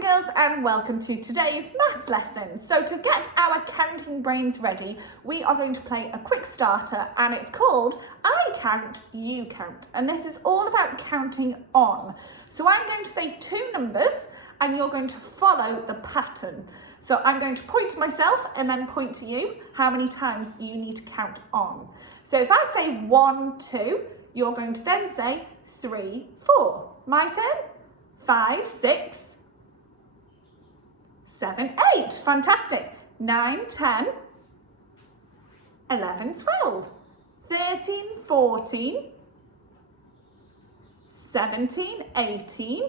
and girls, and welcome to today's maths lesson. So to get our counting brains ready, we are going to play a quick starter, and it's called I Count, You Count. And this is all about counting on. So I'm going to say two numbers and you're going to follow the pattern. So I'm going to point to myself and then point to you how many times you need to count on. So if I say 1, 2, you're going to then say 3, 4. My turn. 5, 6, 7, 8. Fantastic. 9, 10, 11, 12, 13, 14, 17, 18.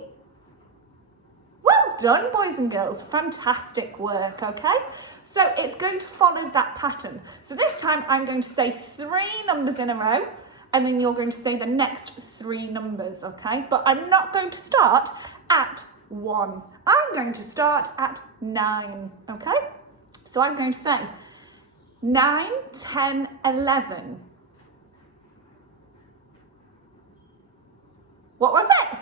Well done, boys and girls. Fantastic work, okay? So it's going to follow that pattern. So this time I'm going to say 3 numbers in a row, and then you're going to say the next 3 numbers, okay? But I'm not going to start at 1. I'm going to start at 9, okay? So I'm going to say 9, 10, 11. What was it?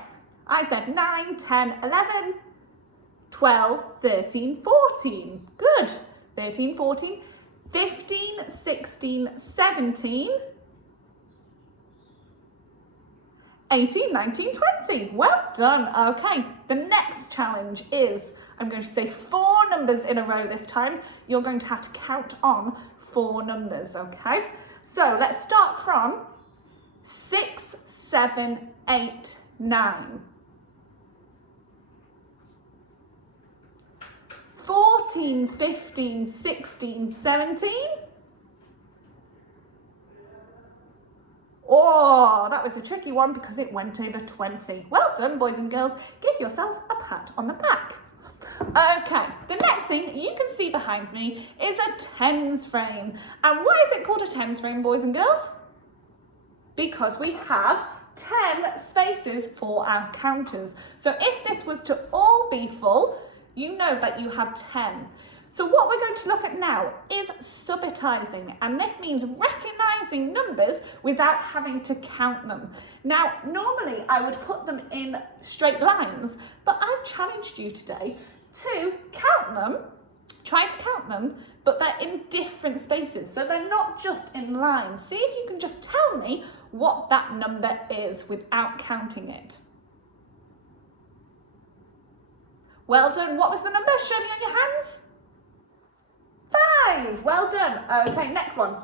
I said 9, 10, 11, 12, 13, 14. Good. 13, 14, 15, 16, 17, 18, 19, 20. Well done. Okay, the next challenge is I'm going to say 4 numbers in a row this time. You're going to have to count on 4 numbers, okay? So let's start from 6, 7, 8, 9. 14, 15, 16, 17. Oh, that was a tricky one because it went over 20. Well done, boys and girls. Give yourself a pat on the back. Okay, the next thing you can see behind me is a tens frame. And why is it called a tens frame, boys and girls? Because we have 10 spaces for our counters. So if this was to all be full, you know that you have 10. So what we're going to look at now is subitizing, and this means recognizing numbers without having to count them. Now, normally I would put them in straight lines, but I've challenged you today to count them, try to count them, but they're in different spaces. So they're not just in lines. See if you can just tell me what that number is without counting it. Well done. What was the number? Show me on your hands. 5. Well done. Okay, next one.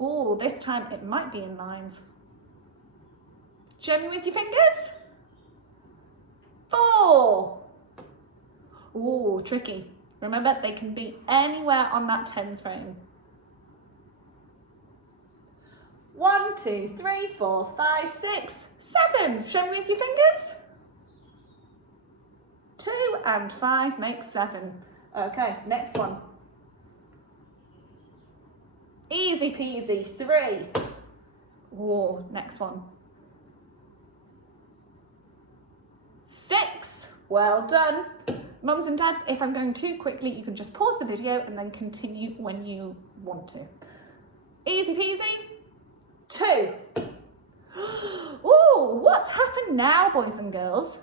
Oh, this time it might be in lines. Show me with your fingers. 4. Oh, tricky. Remember, they can be anywhere on that tens frame. 1, 2, 3, 4, 5, 6, 7. Show me with your fingers. 2 and 5 make 7. Okay, next one. Easy peasy, 3. Whoa, next one. 6. Well done. Mums and dads, if I'm going too quickly, you can just pause the video and then continue when you want to. Easy peasy. 2. Ooh, what's happened now, boys and girls?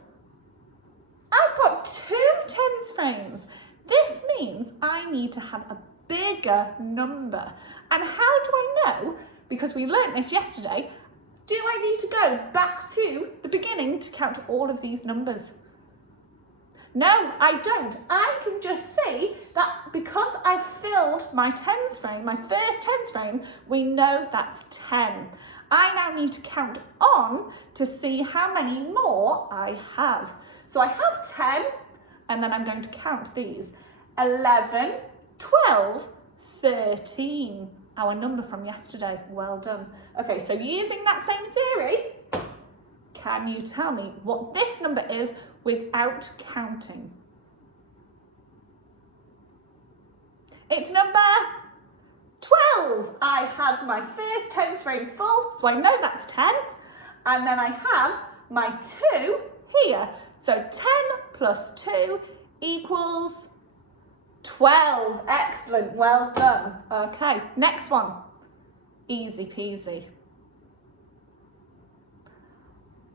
I've got 2 tens frames. This means I need to have a bigger number. And how do I know? Because we learnt this yesterday. Do I need to go back to the beginning to count all of these numbers? No, I don't. I can just see that because I filled my tens frame, my first tens frame, we know that's 10. I now need to count on to see how many more I have. So I have 10, and then I'm going to count these. 11, 12, 13, our number from yesterday. Well done. Okay, so using that same theory, can you tell me what this number is without counting? It's number 12. I have my first tens frame full, so I know that's 10. And then I have my 2 here. So 10 plus 2 equals 12. Excellent, well done. Okay, next one. Easy peasy.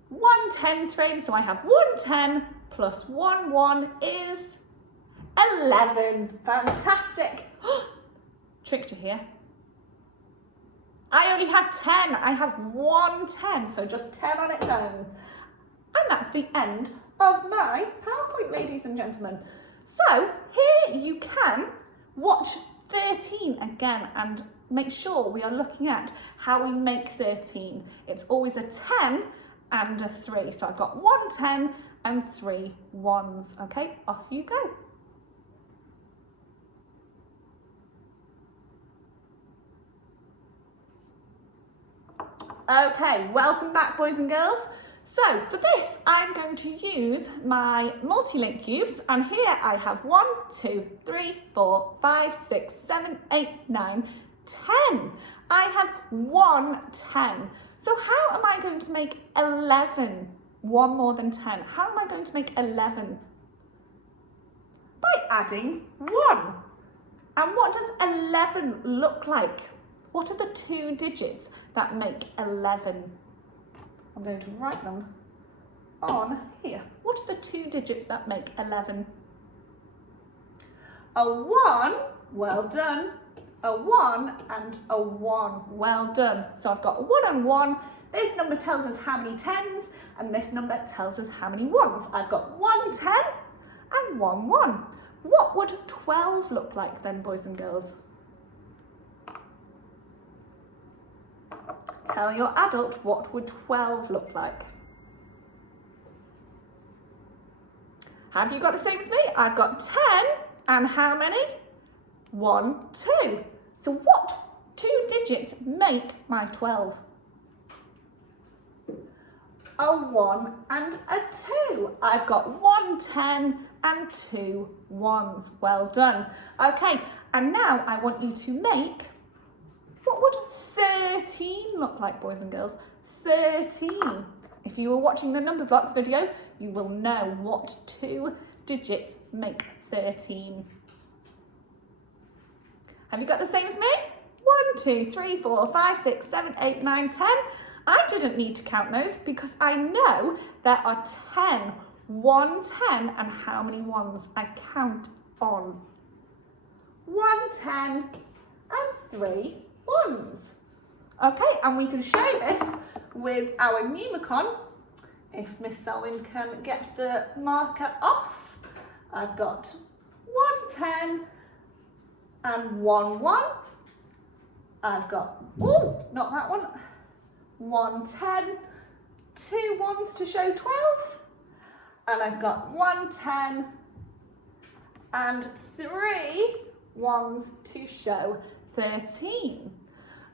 1 tens frame, so I have 1 10 plus 1, 1 is 11. Fantastic. Tricked you here. I only have 10. I have 1 10, so just 10 on its own. And that's the end of my PowerPoint, ladies and gentlemen. So here you can watch 13 again and make sure we are looking at how we make 13. It's always a 10 and a 3. So I've got 1 10 and 3 1s. Okay, off you go. Okay, welcome back, boys and girls. So for this, I'm going to use my multi-link cubes, and here I have 1, 2, 3, 4, 5, 6, 7, 8, 9, 10. I have 1 10. So how am I going to make 11? 1 more than 10. How am I going to make 11? By adding 1. And what does 11 look like? What are the 2 digits that make 11? I'm going to write them on here. What are the 2 digits that make 11? A 1, well done. A 1 and a 1, well done. So I've got 1 and 1. This number tells us how many 10s, and this number tells us how many 1s. I've got 1 10 and 1 1. What would 12 look like then, boys and girls? Tell your adult, what would 12 look like? Have you got the same as me? I've got 10 and how many? 1 2. So what 2 digits make my 12? A 1 and a 2. I've got 1 10 and 2 1s. Well done. Okay, and now I want you to make, what would 13 look like, boys and girls? 13. If you were watching the number blocks video, you will know what 2 digits make 13. Have you got the same as me? 1 2 3 4 5 6 7 8 9 10. I didn't need to count those because I know there are 10. 1 10 and how many 1s? I count on. 1 10 and 3 1s. Okay, and we can show this with our Numicon. If Miss Selwyn can get the marker off. I've got 1 10 and 1 1. I've got, oh, not that one. 1 10, 2 1s to show 12. And I've got 1 10 and 3 1s to show 13.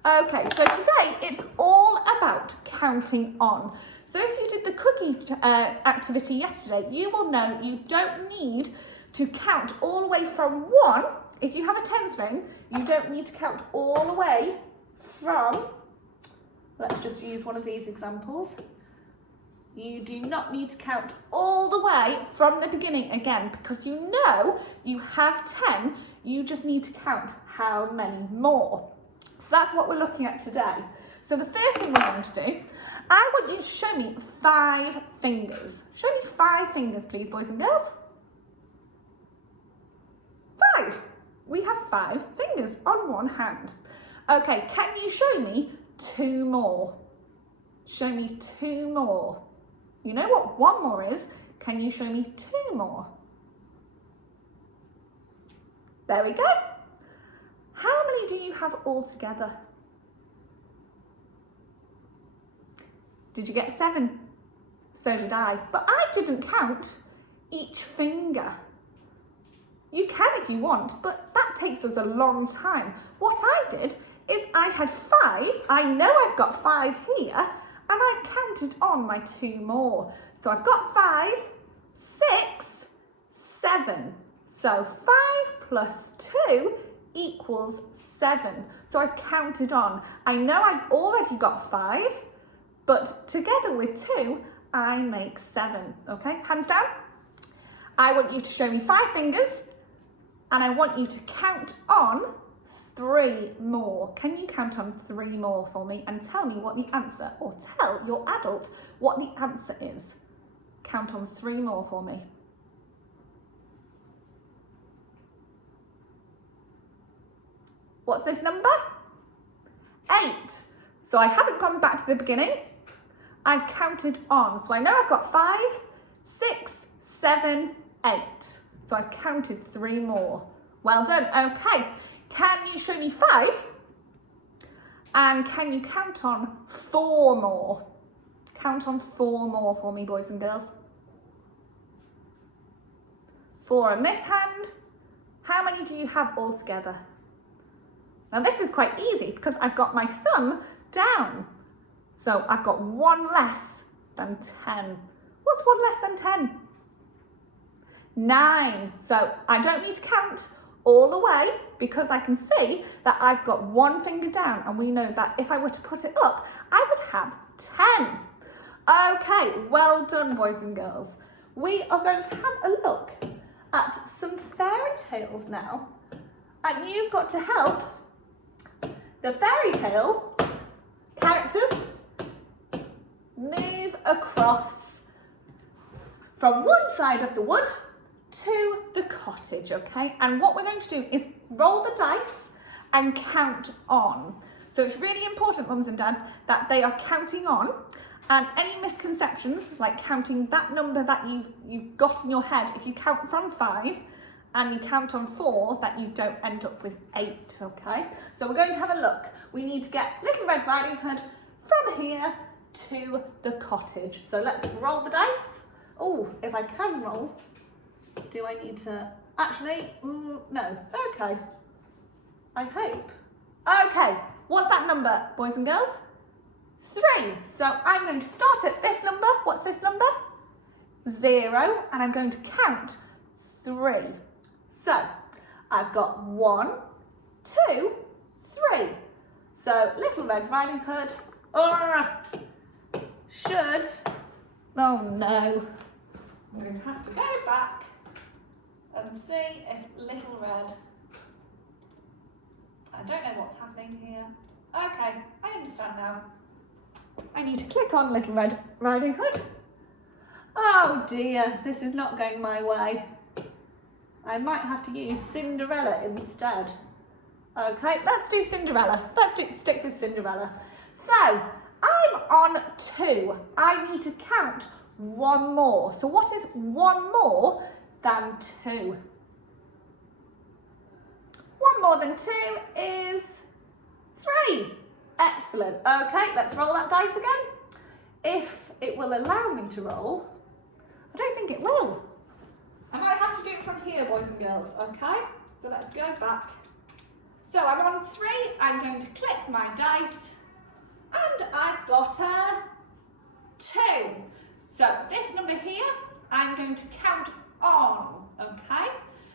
Okay, so today it's all about counting on. So if you did the cookie activity yesterday, you will know you don't need to count all the way from 1. If you have a tens ring, you don't need to count all the way from, let's just use one of these examples. You do not need to count all the way from the beginning again, because you know you have 10, you just need to count how many more. So that's what we're looking at today. So the first thing we're going to do, I want you to show me 5 fingers. Show me 5 fingers, please, boys and girls. 5. We have 5 fingers on one hand. Okay, can you show me 2 more? Show me 2 more. You know what 1 more is? Can you show me 2 more? Very good. How many do you have altogether? Did you get 7? So did I, but I didn't count each finger. You can if you want, but that takes us a long time. What I did is I had 5, I know I've got 5 here, and I've counted on my 2 more. So I've got 5, 6, 7. So 5 plus 2 equals 7. So I've counted on. I know I've already got 5, but together with 2, I make 7. Okay, hands down. I want you to show me 5 fingers, and I want you to count on 3 more. Can you count on 3 more for me and tell me what the answer, or tell your adult what the answer is? Count on 3 more for me. What's this number? 8. So I haven't gone back to the beginning. I've counted on. So I know I've got 5, 6, 7, 8. So I've counted 3 more. Well done. Okay. Can you show me 5? And can you count on 4 more? Count on 4 more for me, boys and girls. 4 on this hand. How many do you have altogether? Now this is quite easy because I've got my thumb down. So I've got 1 less than 10. What's 1 less than 10? 9. So I don't need to count all the way because I can see that I've got 1 finger down, and we know that if I were to put it up, I would have 10. Okay, well done, boys and girls. We are going to have a look at some fairy tales now, and you've got to help the fairy tale characters move across from one side of the wood to the cottage, okay? And what we're going to do is roll the dice and count on. So it's really important, mums and dads, that they are counting on, and any misconceptions, like counting that number that you've got in your head, if you count from 5 and you count on 4, that you don't end up with 8, okay? So we're going to have a look. We need to get Little Red Riding Hood from here to the cottage. So let's roll the dice. Oh, if I can roll, do I need to, actually, no, okay. I hope. Okay, what's that number, boys and girls? 3. So I'm going to start at this number. What's this number? 0, and I'm going to count 3. So I've got 1, 2, 3. So Little Red Riding Hood should, oh no, I'm going to have to go back and see if Little Red, I don't know what's happening here. Okay, I understand now. I need to click on Little Red Riding Hood. Oh dear, this is not going my way. I might have to use Cinderella instead. Okay, let's do Cinderella. Stick with Cinderella. So, I'm on 2. I need to count 1 more. So what is 1 more than 2? 1 more than 2 is 3. Excellent. Okay, let's roll that dice again. If it will allow me to roll. I don't think it will. I might have to do it from here, boys and girls, okay? So let's go back. So I'm on 3, I'm going to click my dice, and I've got a 2. So this number here, I'm going to count on, okay?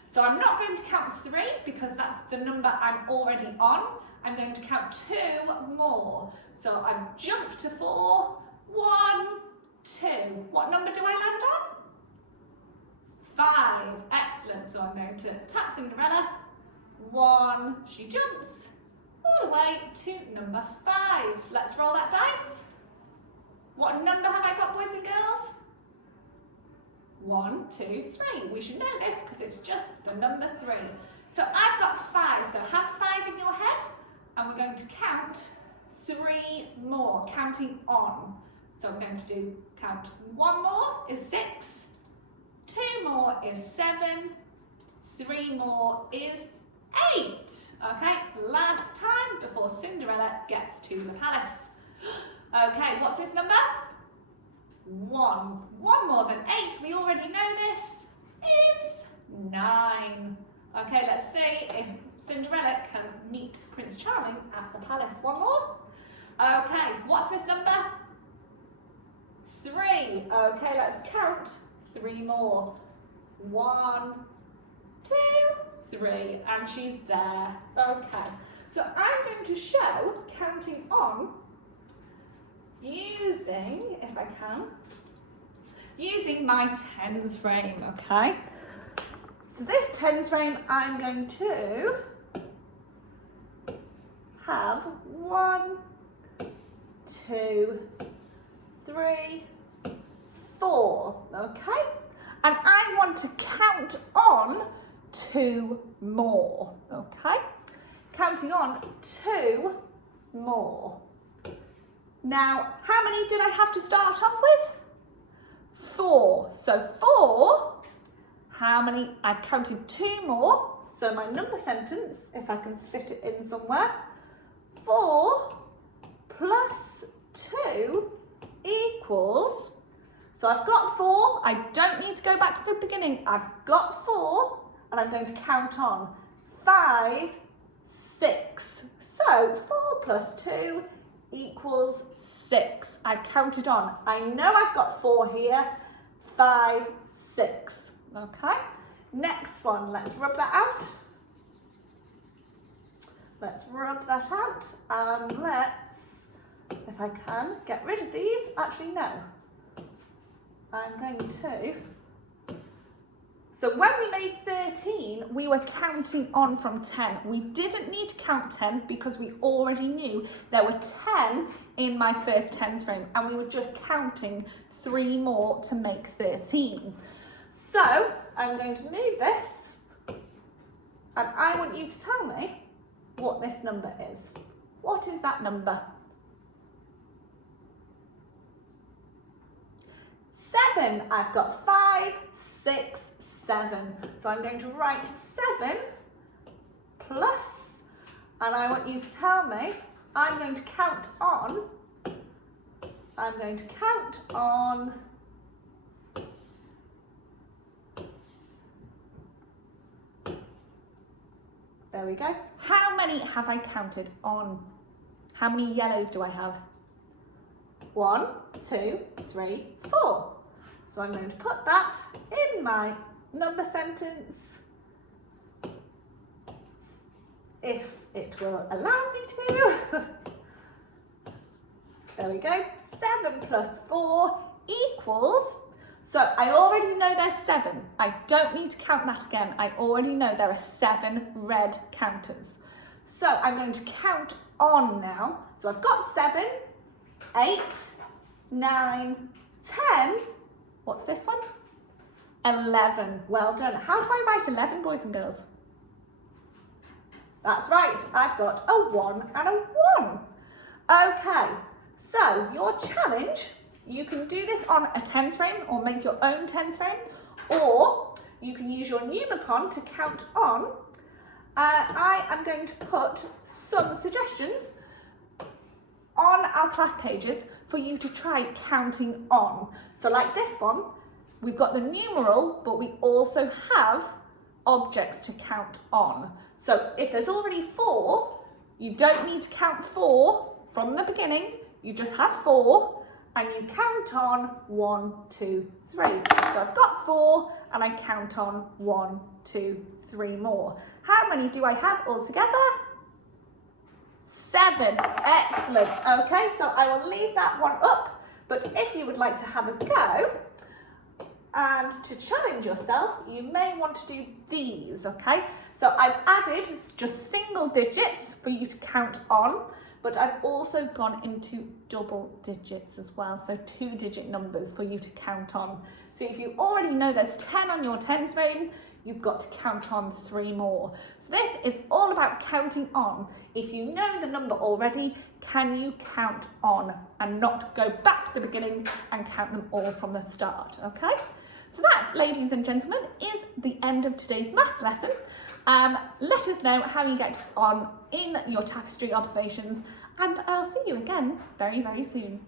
So I'm not going to count 3 because that's the number I'm already on. I'm going to count 2 more. So I've jumped to 4, 1, 2. What number do I land on? 5. Excellent. So I'm going to tap Cinderella. 1. She jumps all the way to number 5. Let's roll that dice. What number have I got, boys and girls? 1, 2, 3. We should know this because it's just the number 3. So I've got 5. So have 5 in your head, and we're going to count 3 more, counting on. So I'm going to count 1 more is 6, 2 more is 7, 3 more is 8. Okay, last time before Cinderella gets to the palace. Okay, what's this number? 1. 1 more than 8, we already know this, is 9. Okay, let's see if Cinderella can meet Prince Charming at the palace. 1 more. Okay, what's this number? 3. Okay, let's count 3 more. 1, 2, 3, and she's there. Okay, so I'm going to show counting on using, if I can, using my tens frame, okay? So this tens frame, I'm going to have 1, 2, 3, 4, okay? And I want to count on 2 more, okay? counting on 2 more. Now, how many did I have to start off with? 4. So 4, how many? I've counted 2 more. So my number sentence, if I can fit it in somewhere, 4 plus 2 equals, so I've got 4, I don't need to go back to the beginning, I've got 4, and I'm going to count on 5, 6. So 4 plus 2 equals 6. I've counted on. I know I've got 4 here. 5, 6. Okay. Next one. Let's rub that out. Let's rub that out. And let's, if I can, get rid of these. Actually, no. I'm going to. So when we made 13, we were counting on from 10. We didn't need to count 10 because we already knew there were 10 in my first tens frame, and we were just counting 3 more to make 13. So I'm going to move this, and I want you to tell me what this number is. What is that number? 7. I've got 5, 6, 7. So I'm going to write 7 plus, and I want you to tell me, I'm going to count on, there we go. How many have I counted on? How many yellows do I have? 1, 2, 3, 4. So I'm going to put that in my number sentence, if it will allow me to. There we go. 7 plus 4 equals, so I already know there's 7. I don't need to count that again. I already know there are 7 red counters. So I'm going to count on now. So I've got 7, 8, 9, 10. What's this one? 11. Well done. How do I write 11, boys and girls? That's right. I've got a 1 and a 1. Okay. So your challenge, you can do this on a tens frame or make your own tens frame, or you can use your Numicon to count on. I am going to put some suggestions on our class pages for you to try counting on. So like this one, we've got the numeral, but we also have objects to count on. So if there's already 4, you don't need to count 4 from the beginning. You just have 4 and you count on 1, 2, 3. So I've got 4 and I count on 1, 2, 3 more. How many do I have altogether? 7. Excellent. Okay, so I will leave that one up, but if you would like to have a go and to challenge yourself, you may want to do these, okay? So I've added just single digits for you to count on, but I've also gone into double digits as well, so 2-digit numbers for you to count on. So if you already know there's 10 on your tens frame, you've got to count on 3 more. So this is all about counting on. If you know the number already, can you count on and not go back to the beginning and count them all from the start, okay? So that, ladies and gentlemen, is the end of today's maths lesson. Let us know how you get on in your tapestry observations, and I'll see you again very, very soon.